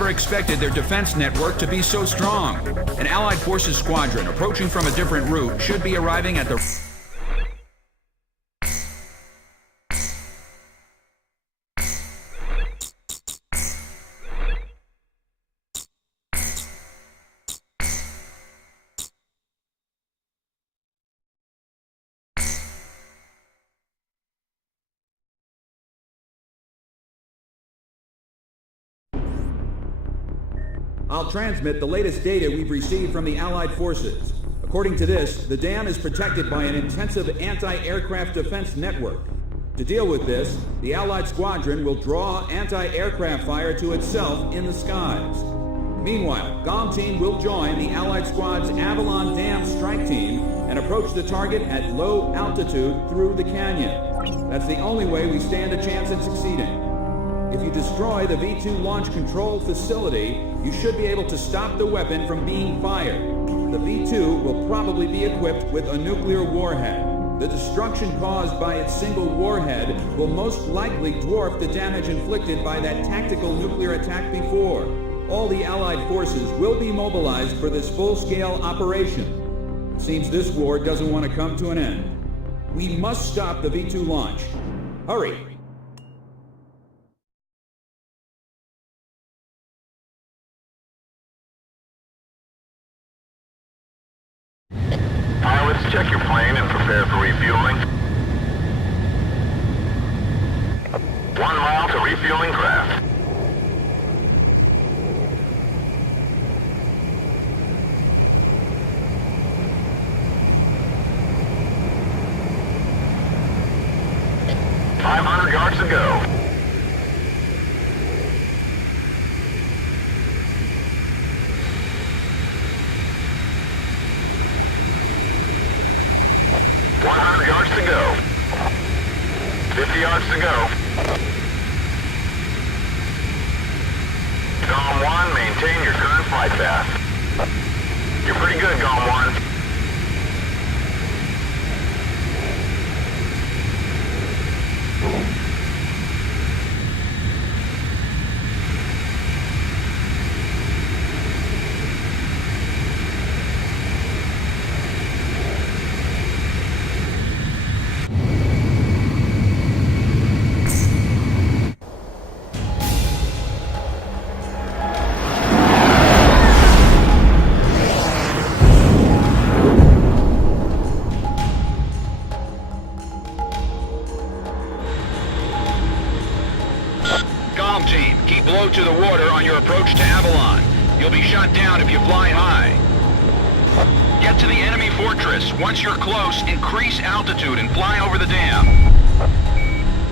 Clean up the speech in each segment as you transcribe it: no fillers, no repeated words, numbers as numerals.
never expected their defense network to be so strong. An Allied forces squadron approaching from a different route should be arriving at the... I'll transmit the latest data we've received from the Allied forces. According to this, the dam is protected by an intensive anti-aircraft defense network. To deal with this, the Allied squadron will draw anti-aircraft fire to itself in the skies. Meanwhile, GOM Team will join the Allied squad's Avalon Dam strike team and approach the target at low altitude through the canyon. That's the only way we stand a chance at succeeding. If you destroy the V-2 launch control facility, you should be able to stop the weapon from being fired. The V-2 will probably be equipped with a nuclear warhead. The destruction caused by its single warhead will most likely dwarf the damage inflicted by that tactical nuclear attack before. All the Allied forces will be mobilized for this full-scale operation. It seems this war doesn't want to come to an end. We must stop the V-2 launch. Hurry! Pilots, check your plane and prepare for refueling. 1 mile to refueling craft. .500 yards to go. Yards to go. 50 yards to go. GOM 1, maintain your current flight path. You're pretty good, GOM 1. Team, keep low to the water on your approach to Avalon. You'll be shot down if you fly high. Get to the enemy fortress. Once you're close, increase altitude and fly over the dam.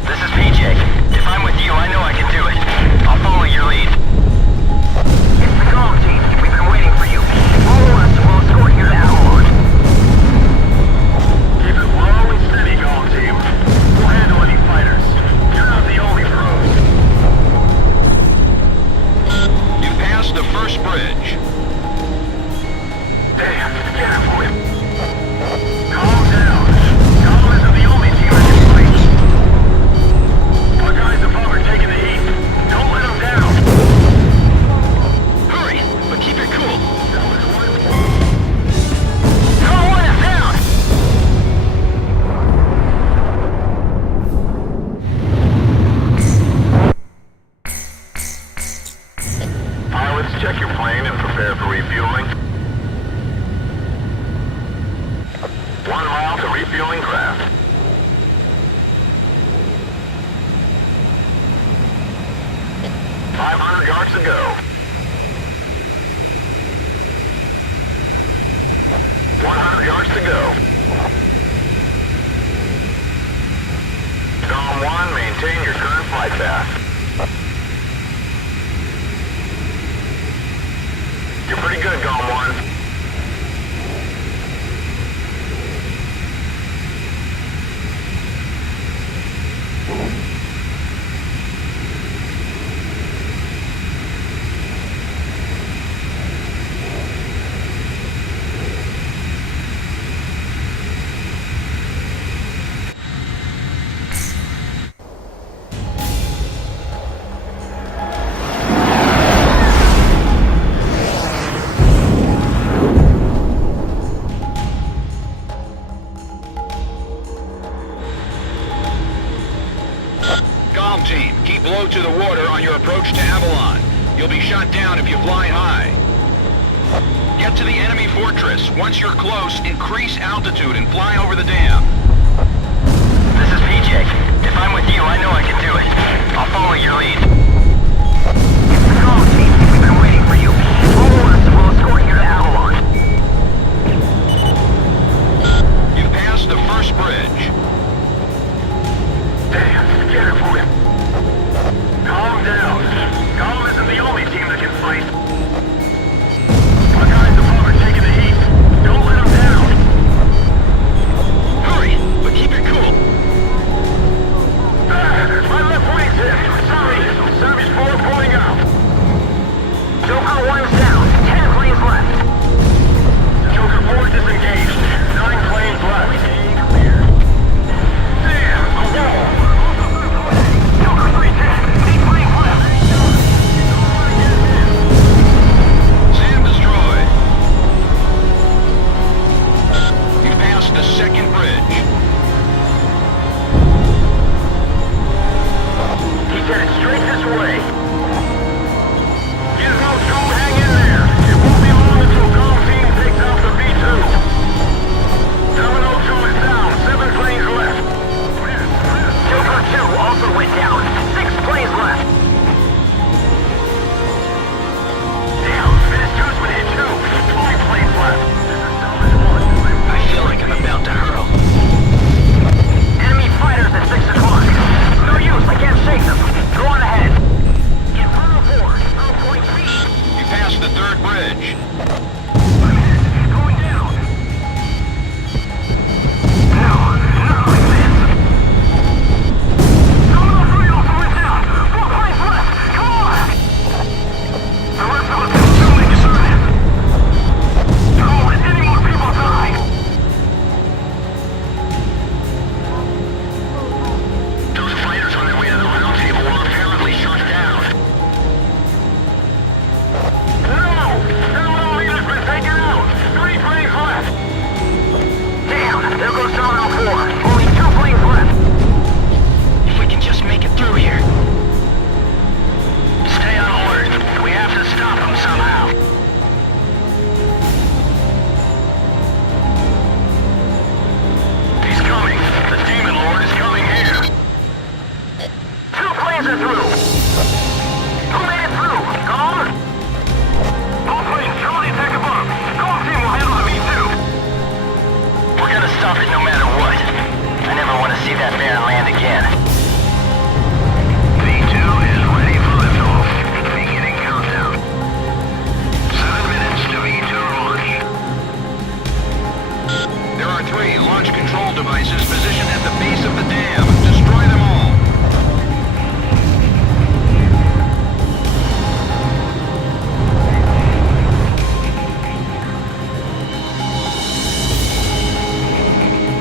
This is PJ. If I'm with you, I know I can do it. I'll follow your lead. It's the GOM Team. We've been waiting for you. Follow us and we'll escort you to Avalon. Keep it low and steady, GOM Team. We'll handle any fighters. You're not the only pros. Past the first bridge. Damn, careful. Calm down. GOM isn't the only team in this place. Our guys above are taking the heat. Don't let them down. Hurry, but keep it cool. GOM 1 is down. Pilots, check your plane and prepare for refueling. 1 mile to refueling craft. .500 yards to go. 100 yards to go. GOM 1, maintain your current flight path. You're pretty good, GOM 1. Get to the enemy fortress. Once you're close, increase altitude and fly over the dam. This is PJ. If I'm with you, I know I can do it. I'll follow your lead. It's the Golem team. We've been waiting for you. Follow us and we'll escort you to Avalon. You've passed the first bridge. Damn, scared for him. Calm down. Golem isn't the only team that can fight. Our guys above are taking the heat. Don't let them down. Hurry, but keep it cool. My left wing's hit. Sorry. Service 4 pulling out. Joker 1's down. 10 planes left. Joker 4 disengaged. 9 planes left. Damn, a wall. Joker 3's hit. 8 planes left. SAM destroyed. You've passed the second bridge. He's headed straight this way. Gizmo 2, hang in there. It won't be long until Golem team takes out the V2. Domino 2 is down. 7 planes left. Joker 2 also went down. 6 planes left. Damn, Menace 2's been hit too. 5 planes left. I feel like I'm about to hurl. Enemy fighters at 6 o'clock. No use, I can't shake them. Go on ahead. Inferno 4, on point B. You passed the third bridge. Going down. No, not like this. Domino 3 also went down. 4 planes left. Come on. The rest of us can still make a survive. Don't let any more people die. Those fighters on their way to the round table were apparently shot down. No! Domino leader's been taken out! 3 planes left! Damn! There goes Domino 4! Only 2 planes left! If we can just make it through here. Stay on alert. We have to stop them somehow. He's coming. The Demon Lord is coming here. 2 planes are through. Who made it through? Golem? All planes, Charlie attack above. Golem team will handle the V2. We're gonna stop it no matter what. I never want to see that Baron land again. V2 is ready for liftoff. Beginning countdown. 7 minutes to V2 launch. There are 3 launch control devices positioned at the base of the dam. Destroy them all.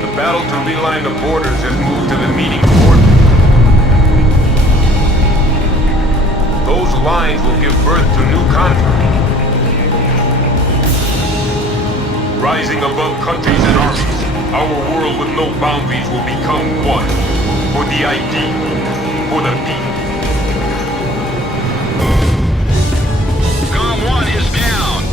The battle to reline the borders has moved to the meeting port. Those lines will give birth to new conflict. Rising above countries and armies, our world with no boundaries will become one. For the ideal, for the people. Golem 1 is down.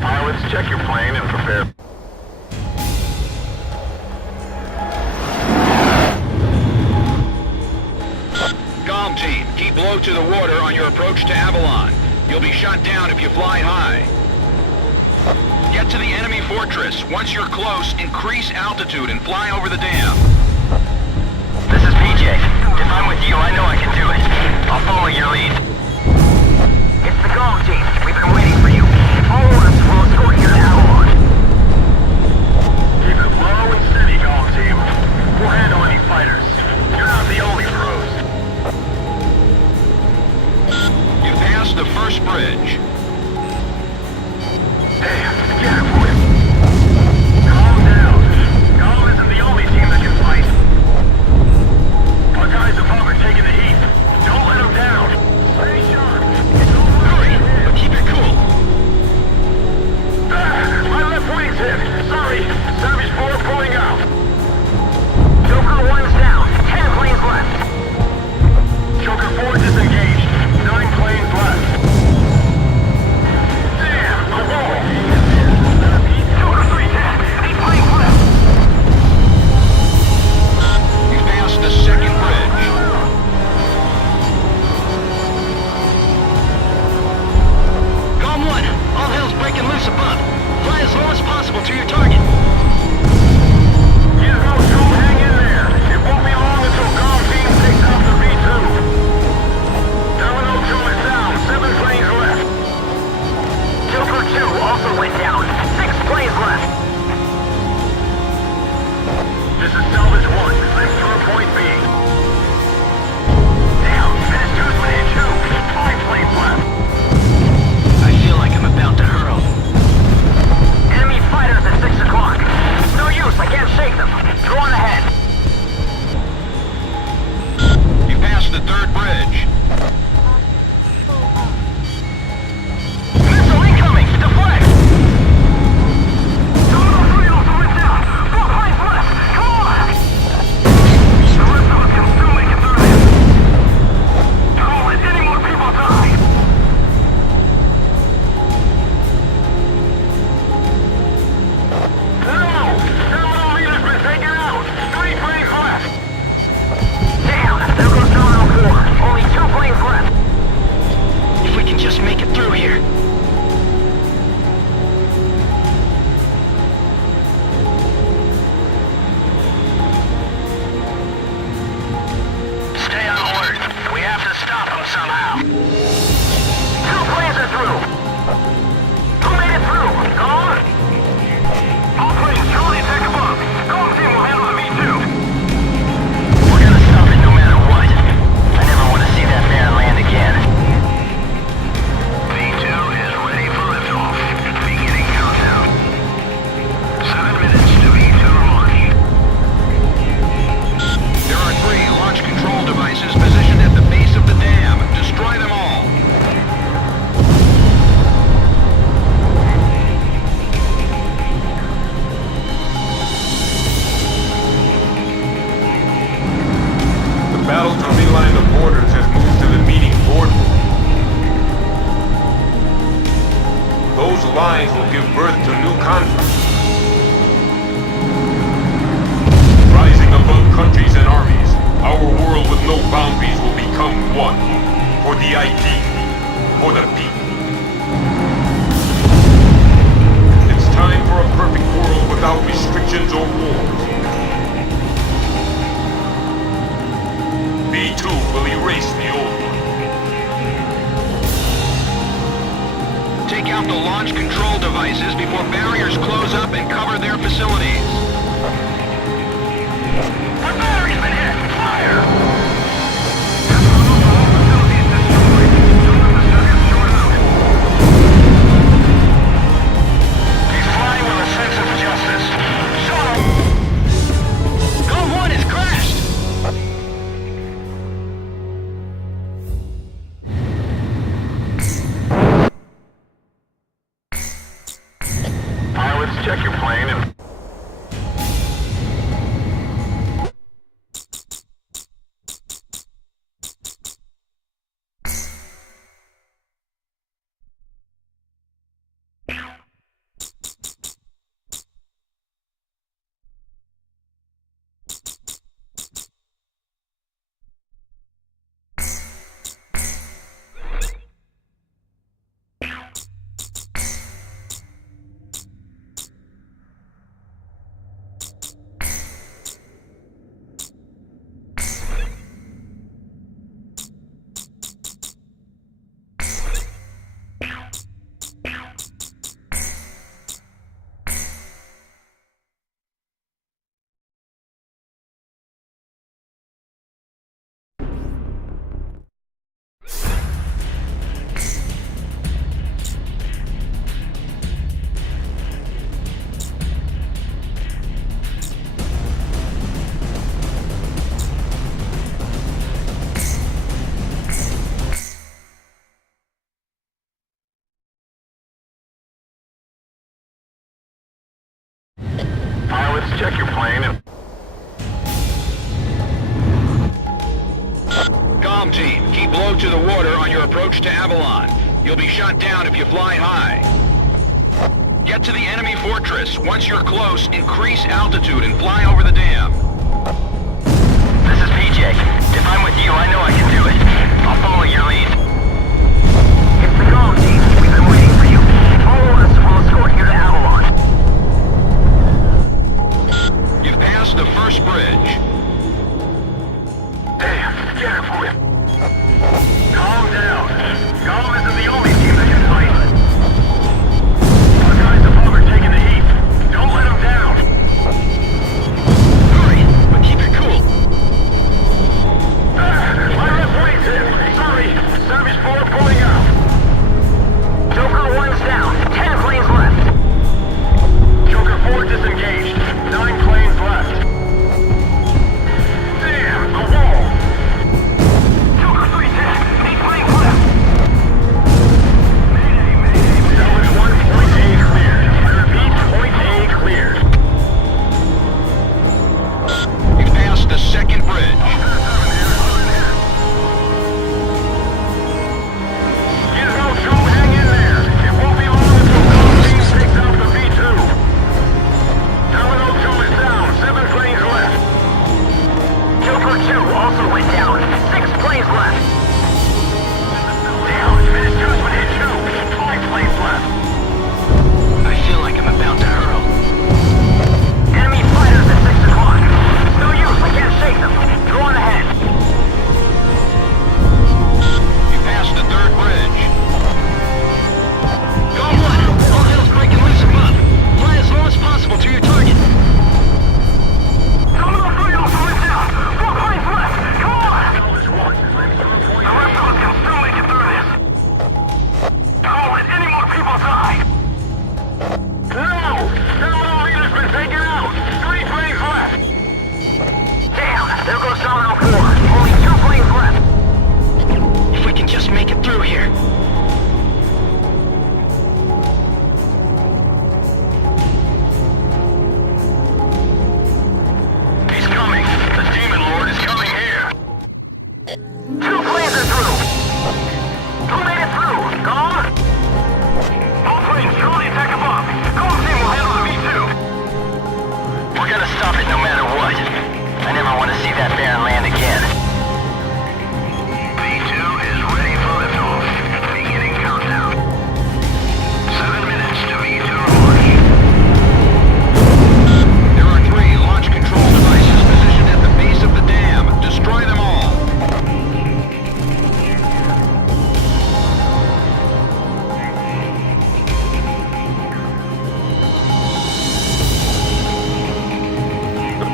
Pilots, check your plane and prepare. Golem team, keep low to the water on your approach to Avalon. You'll be shot down if you fly high. Get to the enemy fortress. Once you're close, increase altitude and fly over the dam. This is PJ. If I'm with you, I know I can do it. I'll follow your lead. It's the Golem team. We've been waiting for you. Follow us. We'll escort you to Avalon. Keep it low and steady, Golem team. We'll handle any fighters. You're not the only pros. You passed the first bridge. Damn, get it for him. Calm down. Golem isn't the only team that can fight. Our guys above are taking the heat. Don't let them down. Stay sharp. It's over. Hurry, but keep it cool. also went down. 6 planes left. This is Salvage 1. I'm through point B. Down. Finish 2's within 2. 5 planes left. I feel like I'm about to hurl. Enemy fighters at 6 o'clock. No use. I can't shake them. Go on ahead. You passed the 3rd bridge. Missile incoming! Deflect! Some of those wheels went down! 4 planes left! Come on! The rest of us can still make it through this! Don't let any more people die! No! Terminal leader's been taken out! 3 planes left! Damn! There goes Terminal 4! Only 2 planes left! If we can just make it through here. Stay on alert. We have to stop them somehow. 2 planes are through. Who made it through? Gone? All planes, Charlie attack above. Golem team will handle the V2. We're gonna stop it no matter what. I never want to see that man land again. V2 is ready for liftoff. Beginning countdown. 7 minutes to V2 launch. There are 3 launch control devices positioned at the base of the dam. Destroy them all. The battle to realign the borders has moved to the meeting boardroom. Those lines will give birth to new conflicts. Rising above countries and armies, our world with no boundaries will become one. For the ID, for the people. It's time for a perfect world without restrictions or wars. V2 will erase the old one. Take out the launch control devices before barriers close up and cover their facilities. The battery's been hit! Fire! He's flying with a sense of justice. Shut up! Golem 1 has crashed! Pilots, check your plane and... Pilots, check your plane and... Comm team, keep low to the water on your approach to Avalon. You'll be shot down if you fly high. Get to the enemy fortress. Once you're close, increase altitude and fly over the dam. This is PJ. If I'm with you, I know I can do it. I'll follow your lead. It's the Golem team. We've been waiting for you. Follow us. We'll escort you to Avalon. You've passed the first bridge. Damn, scared for him. Calm down. Golem isn't the only team that can fight. Our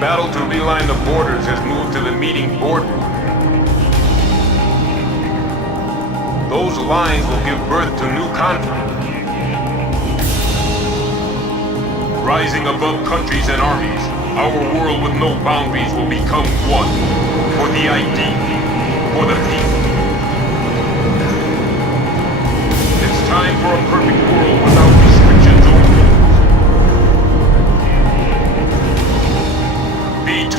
battle to realign the borders has moved to the meeting boardroom. Those lines will give birth to new conflict. Rising above countries and armies, our world with no boundaries will become one. For the ID, for the people. It's time for a perfect world without restrictions or rules. B2.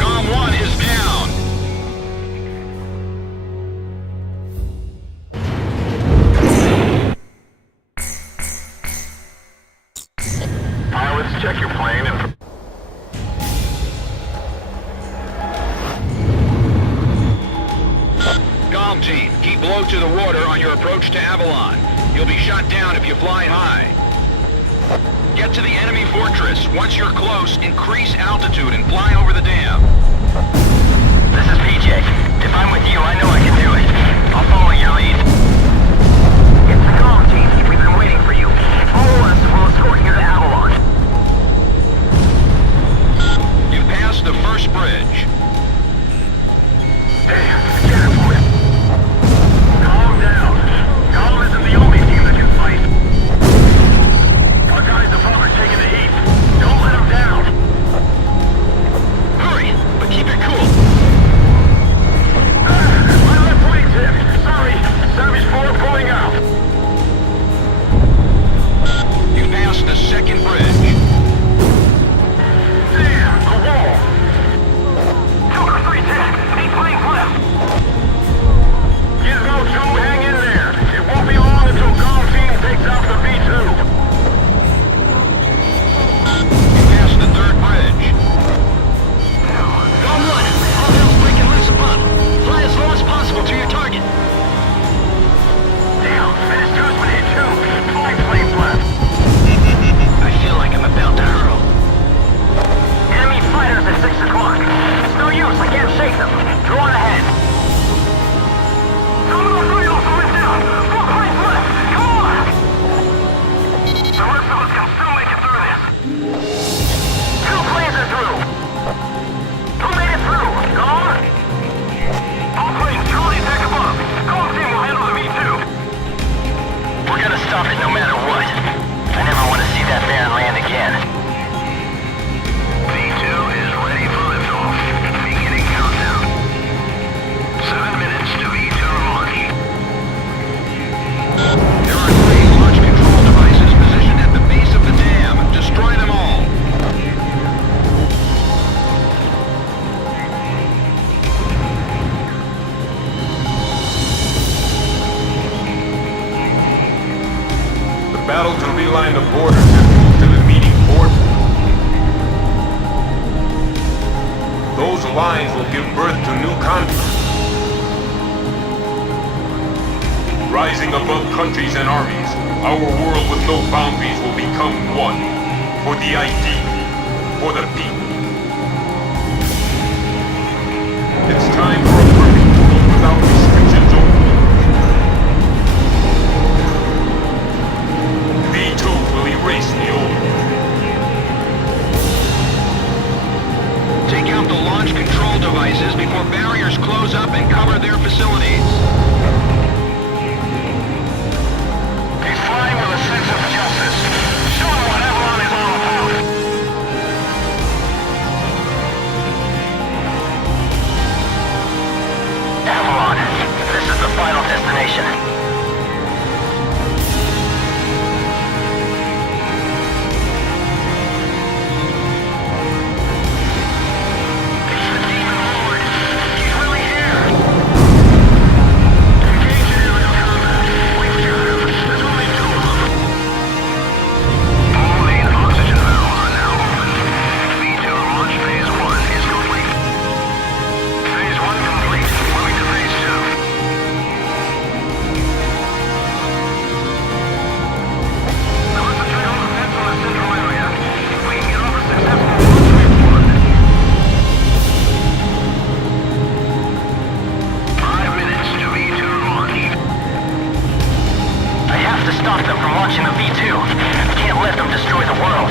Com 1 is down. Pilots, check your plane and... Com team, keep low to the water on your approach to Avalon. You'll be shot down if you fly high. Get to the enemy fortress. Once you're close, increase altitude and fly over the dam. This is PJ. If I'm with you, I know I can do it. I'll follow your lead. It's the comm team. We've been waiting for you. Follow us. We'll escort you to Avalon. You passed the first bridge. Hey, get it for you. Calm down. Calm isn't the only team that can fight. Our guys above are taking the heat. Don't let them down. Hurry, but keep it cool. My left wing's hit. Sorry. Service 4 pulling out. You passed the second bridge. Damn, the wall. 2 3 10. 8 planes left. Gizmo 2, hang in there. It won't be long until comm team takes out the B2. You passed the third bridge. Com 1, all hell's breaking loose above. Fly as low as possible to your target. Damn, Menace 2's been hit too. 5 planes left. I feel like I'm about to hurl. Enemy fighters at 6 o'clock. It's no use, I can't shake them. Draw on ahead. Some of those radars went down. 4 planes left. Come on! The rest of us can still make it through this. 2 planes are through. Who made it through? Gone? All planes, Charlie attack above. Comm team will handle the V2. We're gonna stop it no matter what. I never want to see that Baron land again. V2 is ready for liftoff. Beginning countdown. 7 minutes to V2 launch. There are 3 launch control devices positioned at the base of the dam. Destroy them all. The battle to realign the borders has moved to the meeting boardroom. Those lines will give birth to new conflict. Rising above countries and armies, our world with no boundaries will become one. For the ID, for the people. It's time for a perfect world without restrictions or rules. V2 will erase the old. Take out the launch control devices before barriers close up and cover their facilities. He's flying with a sense of justice. Show him what Avalon is all about. Avalon, this is the final destination. It's the Demon Lord. He's really here. Engage in aerial combat. We've got him. There's only 2 of them. All main oxygen valves are now open. V2 launch phase 1 is complete. Phase 1 complete. Moving to phase 2. Concentrate on defense on the central area. We can get off a successful launch phase 1. 5 minutes to V2 launch. I have to stop them from launching the V2. Can't let them destroy the world.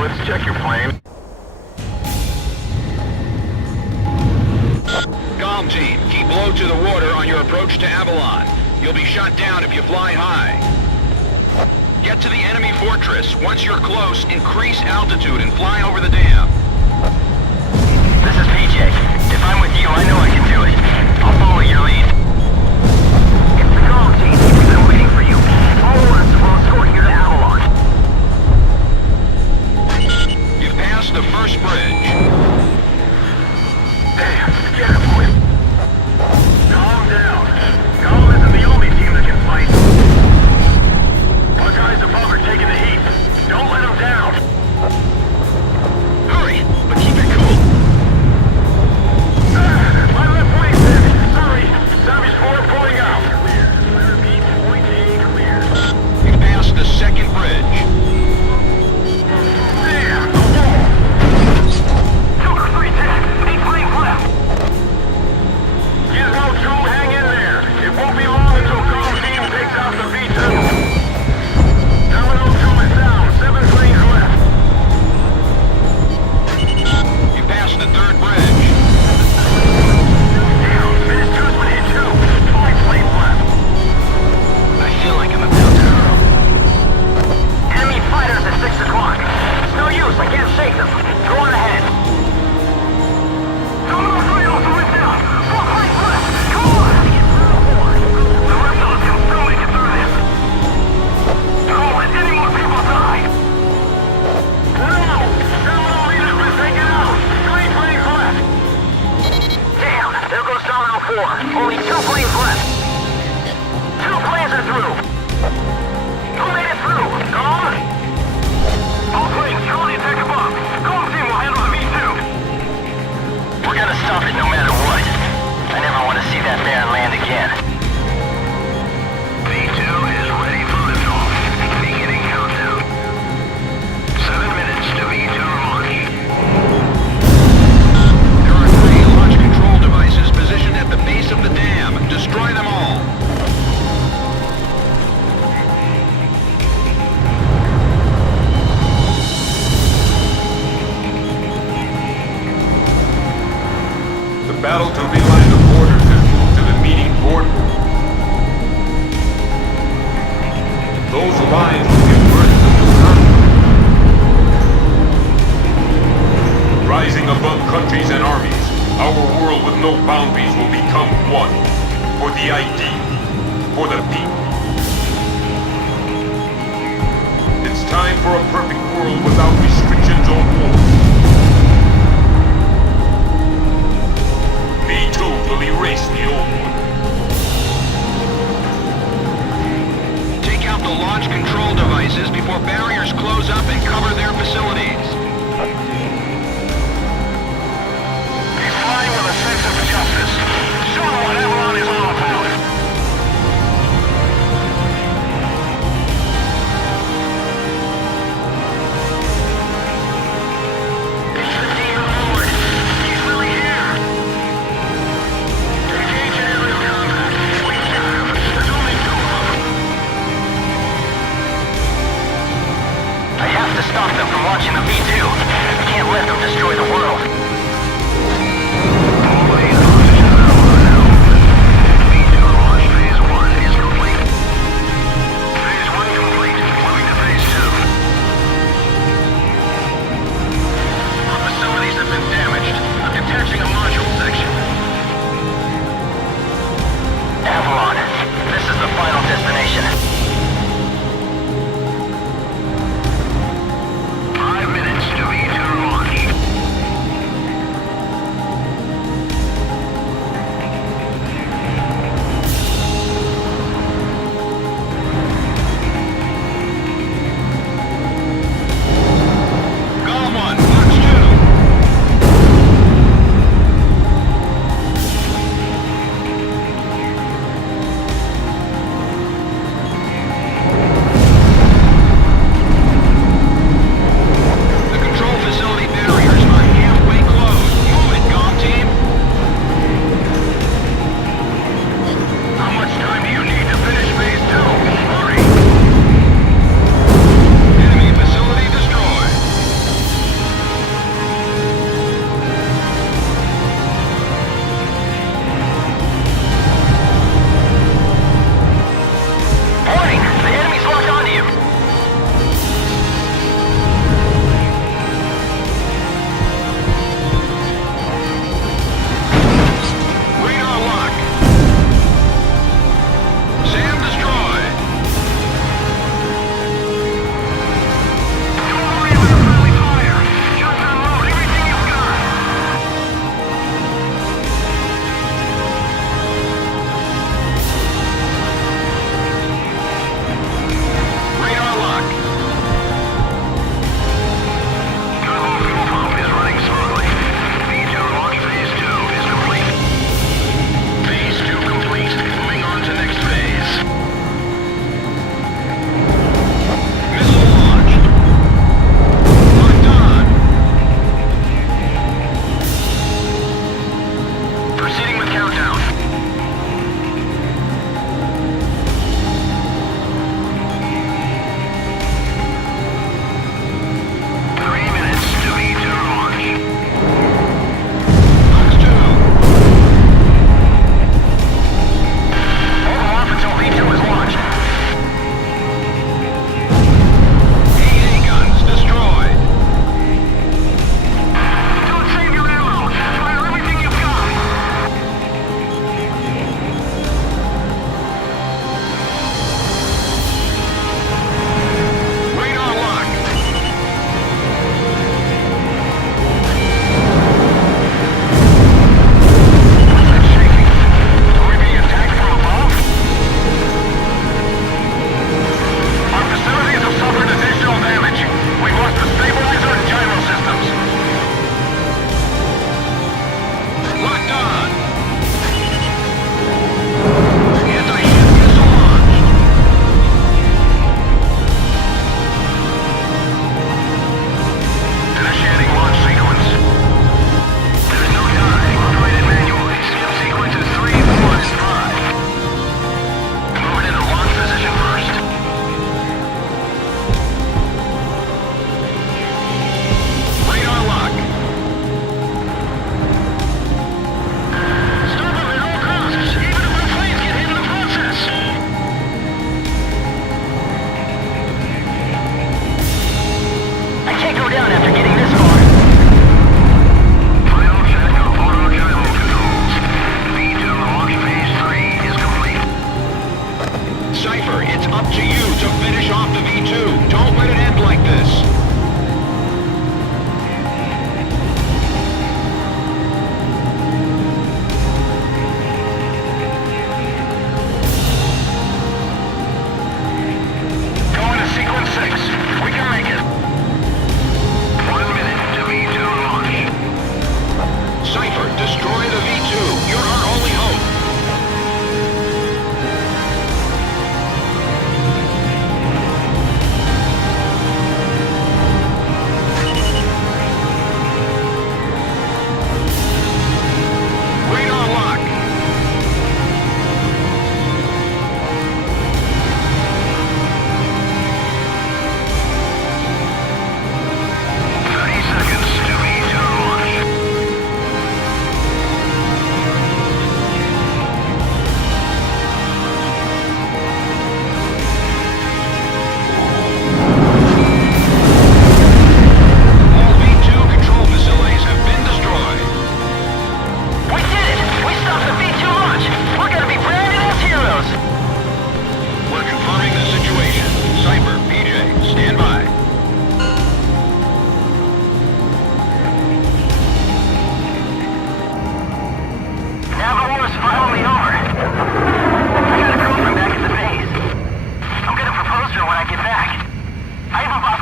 pilots, check your plane. Calm team, keep low to the water on your approach to Avalon. You'll be shot down if you fly high. Get to the enemy fortress. Once you're close, increase altitude and fly over the dam. This is PJ. If I'm with you, I know I can do it. I'll follow your lead. It's the Calm team. We've been waiting for you. Follow us. We'll escort you to Avalon. You've passed the first bridge. Damn, scared boy. Calm down. Calm isn't the only team that can fight. Our guys above are taking the heat. Don't let them down. Hurry, but keep it cool. My left wing's in. Sorry. Savage 4 pulling out. Clear. I repeat, point A clear. You've passed the second bridge. There, the wall. Joker 310. 8 planes left. Gizmo 2, hang in there. It won't be long until Calm team takes out the V2. Domino 2 is down. 7 planes left. You passed the third bridge. Down. Finish 2's been hit 2. 5 planes left. I feel like I'm about to hurl. Enemy fighters at 6 o'clock. No use. I can't shake them. Go on ahead. Domino 3 also went down. 4 planes left. Come on. The rest of us can still make it through this. Don't let any more people die. No! Domino leader's been taken out. 3 planes left. Damn. There goes Domino 4. Only 2 planes left. 2 planes are through. Who made it through? Calm? All planes, Charlie attack above. Calm team will handle the V2. We're gonna stop it no matter what. I never want to see that Baron land again. V2 is ready for liftoff. Beginning countdown. 7 minutes to V2 launch. There are 3 launch control devices positioned at the base of the dam. Destroy them all. The battle to reline the borders has moved to the meeting boardroom. Those lines will give birth to new conflict. Rising above countries and armies, our world with no boundaries will become one. For the ideal. For the people. It's time for a perfect world without restrictions or wars. V2 will erase the old one. Take out the launch control devices before barriers close up and cover their facilities. He's flying with a sense of justice. Show him what Avalon is all about. It's the Demon Lord. He's really here. Engage in aerial combat. We got him. There's only 2 of them. I have to stop them from launching the V2. Can't let them destroy the world. Avalon, this is the final destination. 5 minutes to V2 launch.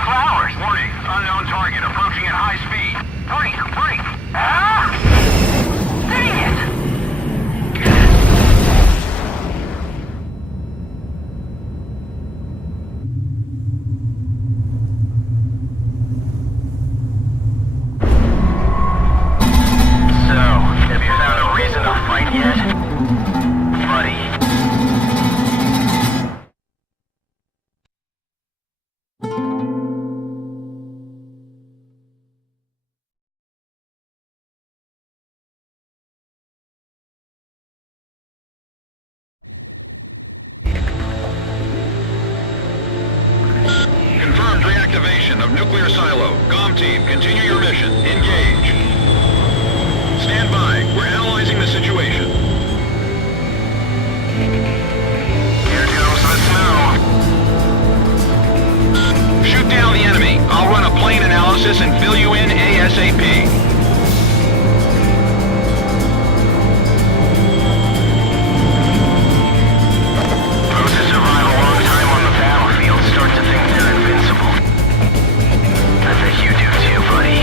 flowers. Warning, unknown target approaching at high speed. Break! Ah! Dang it! So, have you found a reason to fight yet? Buddy. Confirmed reactivation of nuclear silo. COM team, continue your mission. Engage. Stand by. We're analyzing the situation. Here comes the snow. Shoot down the enemy. I'll run a plane analysis and fill you in ASAP. Those who survive a long time on the battlefield start to think they're invincible. I think you do too, buddy.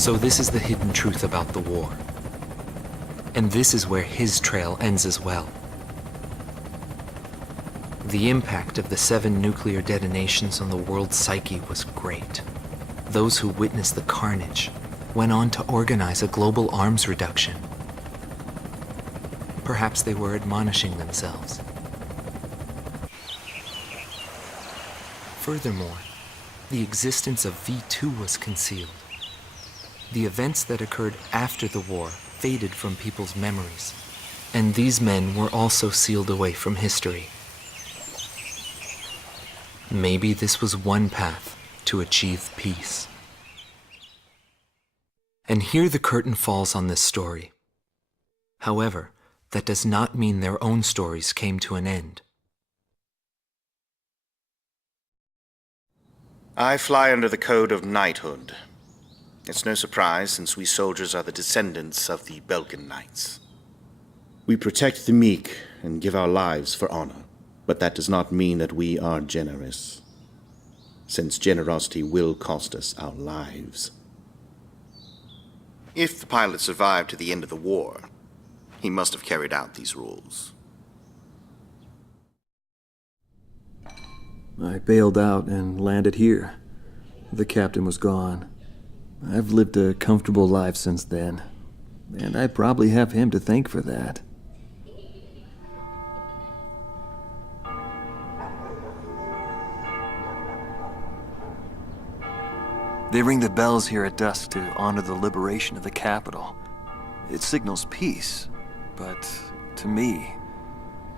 So this is the hidden truth about the war. And this is where his trail ends as well. The impact of the 7 nuclear detonations on the world's psyche was great. Those who witnessed the carnage went on to organize a global arms reduction. Perhaps they were admonishing themselves. Furthermore, the existence of V2 was concealed. The events that occurred after the war faded from people's memories, and these men were also sealed away from history. Maybe this was one path to achieve peace. And here the curtain falls on this story. However, that does not mean their own stories came to an end. I fly under the code of knighthood. It's no surprise, since we soldiers are the descendants of the Belgian knights. We protect the meek and give our lives for honor, but that does not mean that we are generous, since generosity will cost us our lives. If the pilot survived to the end of the war, he must have carried out these rules. I bailed out and landed here. The captain was gone. I've lived a comfortable life since then, and I probably have him to thank for that. They ring the bells here at dusk to honor the liberation of the capital. It signals peace, but to me,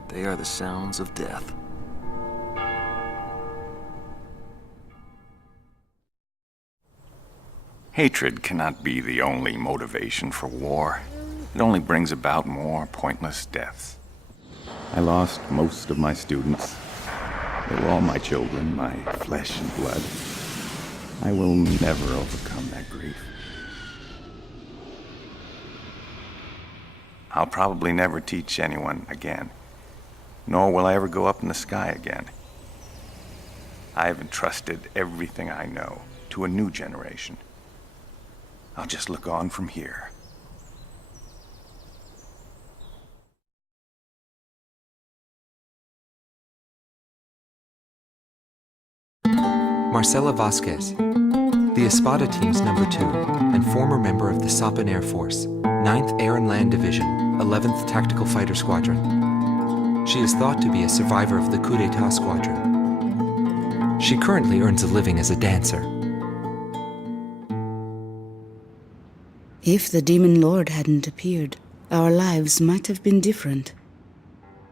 they are the sounds of death. Hatred cannot be the only motivation for war. It only brings about more pointless deaths. I lost most of my students. They were all my children, my flesh and blood. I will never overcome that grief. I'll probably never teach anyone again, nor will I ever go up in the sky again. I have entrusted everything I know to a new generation. I'll just look on from here. Marcela Vasquez, the Espada Team's number 2 and former member of the Sapan Air Force, 9th Air and Land Division, 11th Tactical Fighter Squadron. She is thought to be a survivor of the Coup d'etat squadron. She currently earns a living as a dancer. If the Demon Lord hadn't appeared, our lives might have been different.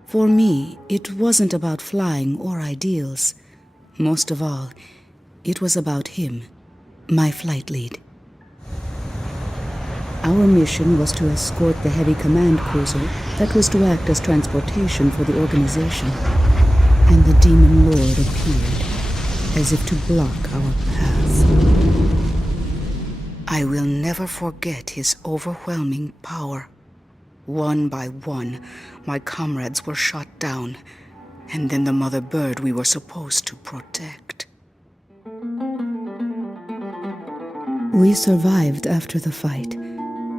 For me, it wasn't about flying or ideals. Most of all, it was about him, my flight lead. Our mission was to escort the heavy command cruiser that was to act as transportation for the organization. And the Demon Lord appeared, as if to block our path. I will never forget his overwhelming power. One by one, my comrades were shot down, and then the mother bird we were supposed to protect. We survived after the fight.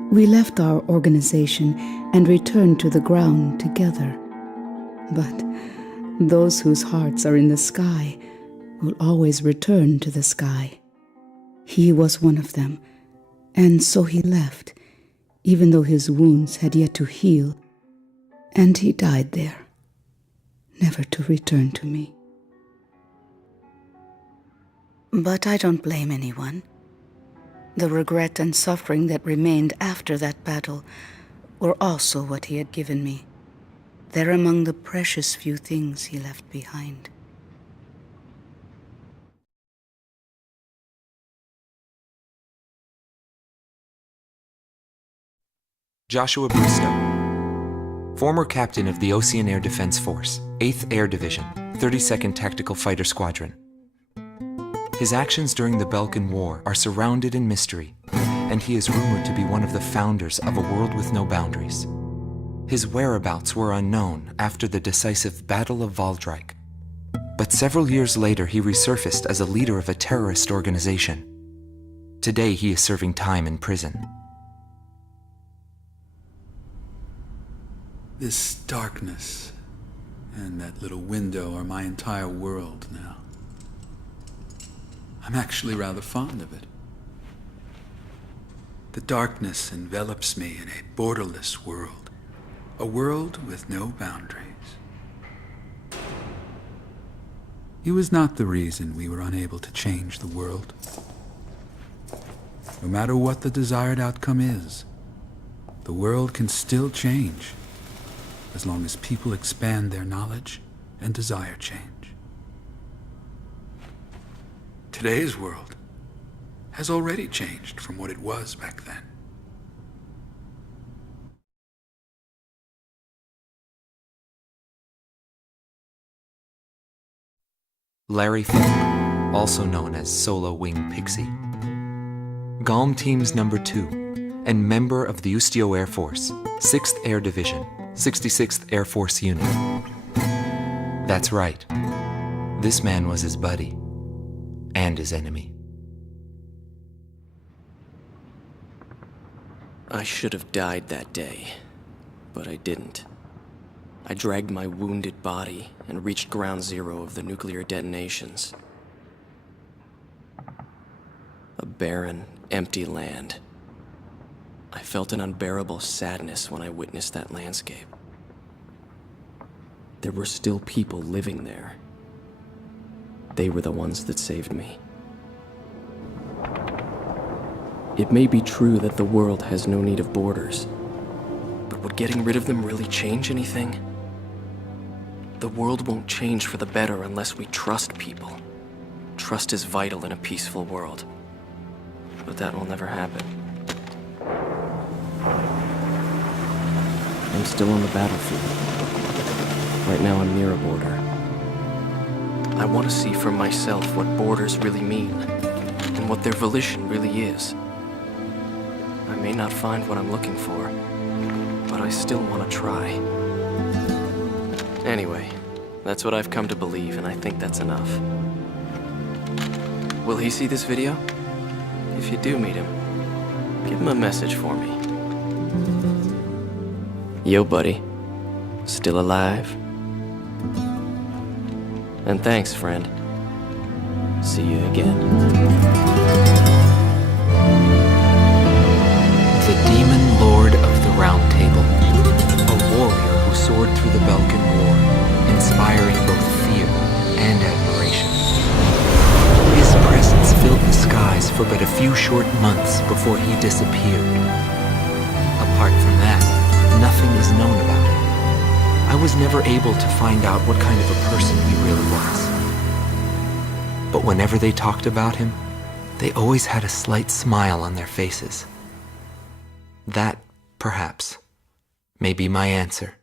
We left our organization and returned to the ground together. But those whose hearts are in the sky will always return to the sky. He was one of them. And so he left, even though his wounds had yet to heal, and he died there, never to return to me. But I don't blame anyone. The regret and suffering that remained after that battle were also what he had given me. They're among the precious few things he left behind. Joshua Bristow, former captain of the Ocean Air Defense Force, 8th Air Division, 32nd Tactical Fighter Squadron. His actions during the Balkan War are surrounded in mystery, and he is rumored to be one of the founders of a world with no boundaries. His whereabouts were unknown after the decisive Battle of Valdrijk, but several years later he resurfaced as a leader of a terrorist organization. Today he is serving time in prison. This darkness and that little window are my entire world now. I'm actually rather fond of it. The darkness envelops me in a borderless world, a world with no boundaries. He was not the reason we were unable to change the world. No matter what the desired outcome is, the world can still change, as long as people expand their knowledge and desire change. Today's world has already changed from what it was back then. Larry Falk, also known as Solo Wing Pixie. GALM Team's number 2, and member of the Ustio Air Force, 6th Air Division, 66th Air Force Unit. That's right. This man was his buddy, and his enemy. I should have died that day, but I didn't. I dragged my wounded body and reached ground zero of the nuclear detonations. A barren, empty land. I felt an unbearable sadness when I witnessed that landscape. There were still people living there. They were the ones that saved me. It may be true that the world has no need of borders, but would getting rid of them really change anything? The world won't change for the better unless we trust people. Trust is vital in a peaceful world, but that will never happen. I'm still on the battlefield. Right now I'm near a border. I want to see for myself what borders really mean, and what their volition really is. I may not find what I'm looking for, but I still want to try. Anyway, that's what I've come to believe, and I think that's enough. Will he see this video? If you do meet him, give him a message for me. Yo, buddy. Still alive? And thanks, friend. See you again. The Demon Lord of the Round Table, a warrior who soared through the Balkan War, inspiring both fear and admiration. His presence filled the skies for but a few short months before he disappeared. Apart from that, nothing is known about him. I was never able to find out what kind of a person he really was. But whenever they talked about him, they always had a slight smile on their faces. That, perhaps, may be my answer.